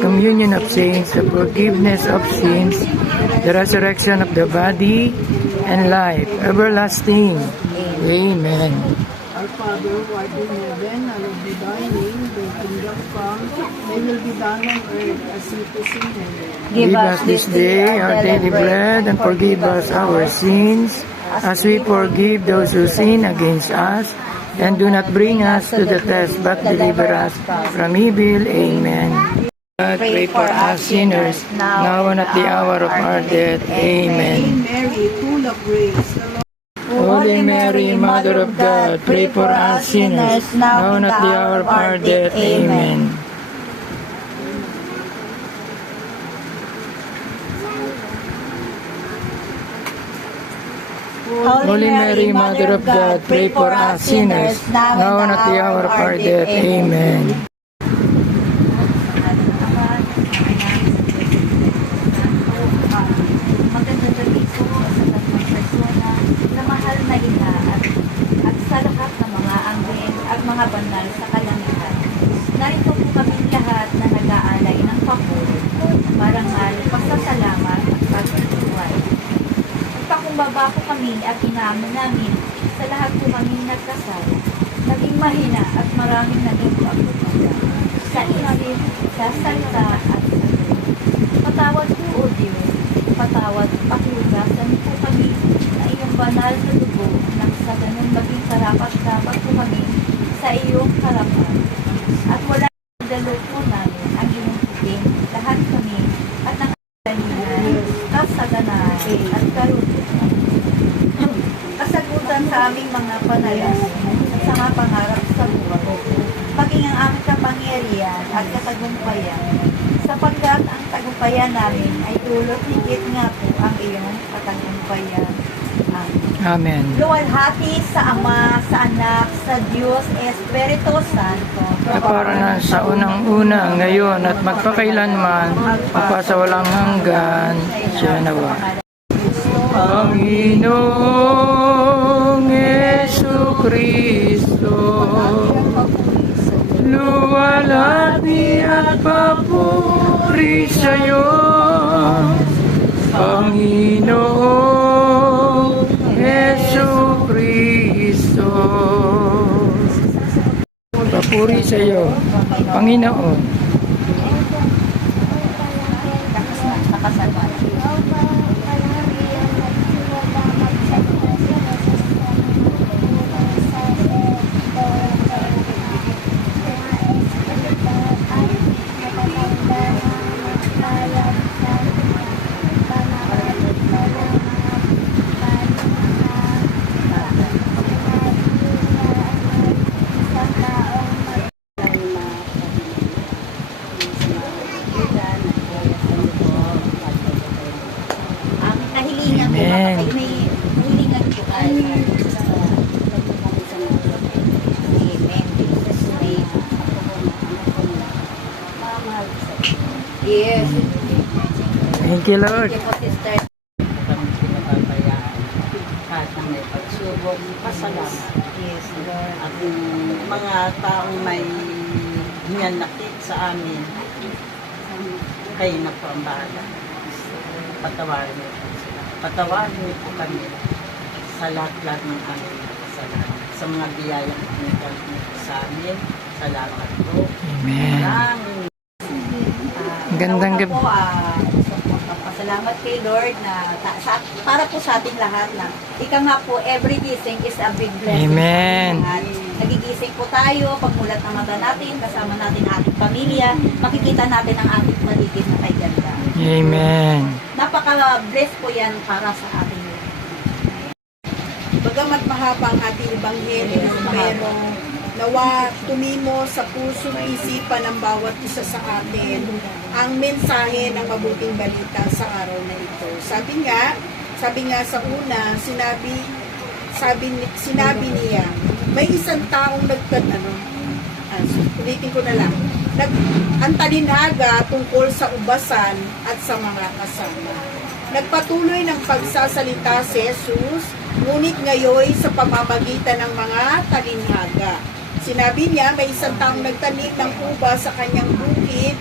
communion of saints, the forgiveness of sins, the resurrection of the body, and life everlasting. Amen. Our Father, who art in heaven, hallowed be thy name. Thy kingdom come, thy will be done on earth as it is in heaven. Give us this day our daily bread, and forgive us our sins, as we forgive those who sin against us. And do not bring us to the test, but deliver us from evil. Amen. God, pray for us sinners, now and at the hour of our death. Amen. Mary, full of grace, the Lord. Holy Mary, Mother of God, pray for us sinners, now and at the hour of our death. Amen. Holy Mary, Mother of God, pray for us sinners, now and at the hour of our death. Amen. Magandang gabi po sa tatlong persona na mahal na ina at sa lahat ng mga anghel at mga banal sa kalangitan. Narito po kami lahat na nag-aalay ng papuri, marangal, pasasalamat at pagtitiway. Nagpakumbaba po kami at inamin namin sa lahat po kami nagkasal, naging mahina at maraming naging pagkukulang sa isip, sa salita at sa tuwa. Patawad po, O Diyos, patawad, pakiugasan po kami na iyong banal na dugo nang sa ganun maging karapat-dapat po kami sa iyong harapan. At wala dalo po namin ang iyong puting, lahat kami at ng kanilan, kasaganahan at karutuhan. Kasagutan sa aming mga panalangin at sa mga pangarap sa buhay, maging ang aming kapangyarihan at katagumpayan, sapagkat ang tagumpayan namin ay dulot higit nga po ang iyong katagumpayan. Amen. Luwalhati sa Ama, sa Anak, sa Diyos, Espiritu Santo. Kapara sa unang-una, ngayon at magpakailanman, magpasawalang hanggan, siya nawa. Panginoong Jesucristo, luwalhati at papuri sa'yo, Panginoong Jesucristo. Papuri sa'yo, Panginoon. Amen. Yes. Thank you, Lord. Thank you po, sister. Kami pinapabayaan kahit na may pagsubok, pasalamat. Yes, Lord. At yung mga taong may hinanakit sa amin, kayo na po ang bahala. Patawarin niyo po sila. Patawarin niyo po kami sa lahat-lahat ng aming kasalanan. Sa mga biyayang pinagkalit niyo po sa amin, salamat po. Amen. Maraming Gandang gabi. Gusto po pasalamat kay Lord na para po sa ating lahat na ika nga po, every gising is a big blessing. Amen. At nagigising po tayo, pagmulat ng mata natin, kasama natin ang ating pamilya, makikita natin ang ating paligid na kay ganda. Amen. Napaka-bless po yan para sa ating Bagamat mahaba ang ating ebanghelyo, pero nawa tumimo sa puso at isipan ng bawat isa sa atin ang mensahe ng mabuting balita sa araw na ito. Sabi nga sa una, sinabi niya, may isang taong ulitin ko na lang, ang talinaga tungkol sa ubasan at sa mga kasama. Nagpatuloy ng pagsasalita si Jesus, ngunit ngayon sa pamamagitan ng mga talinhaga. Sinabi niya, may isang taong nagtanim ng uba sa kanyang bukid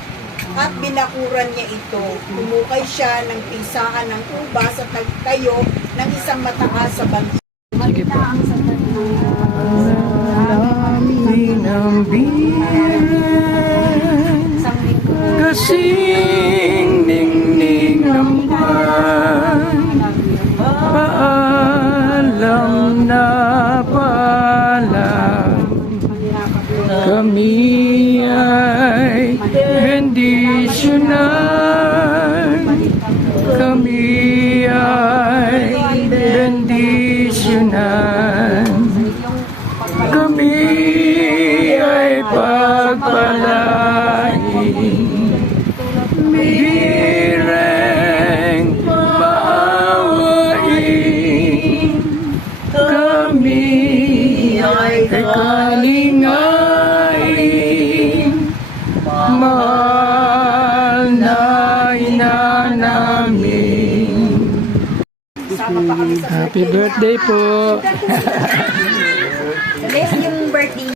at binakuran niya ito. Kumukay siya ng pisahan ng ubas at nagtayo ng isang mataas sa bangka. Sige po. Alamin ang biyan, kasing ningning ng buwan, paalam na paalam, kami ay bendisyonan, kami ay bendisyonan, kami ay pagpalain, mireng maawain, kami ay kalingain, mahal na ina namin. Sama pa kami sa Happy birthday po! Bless yung birthday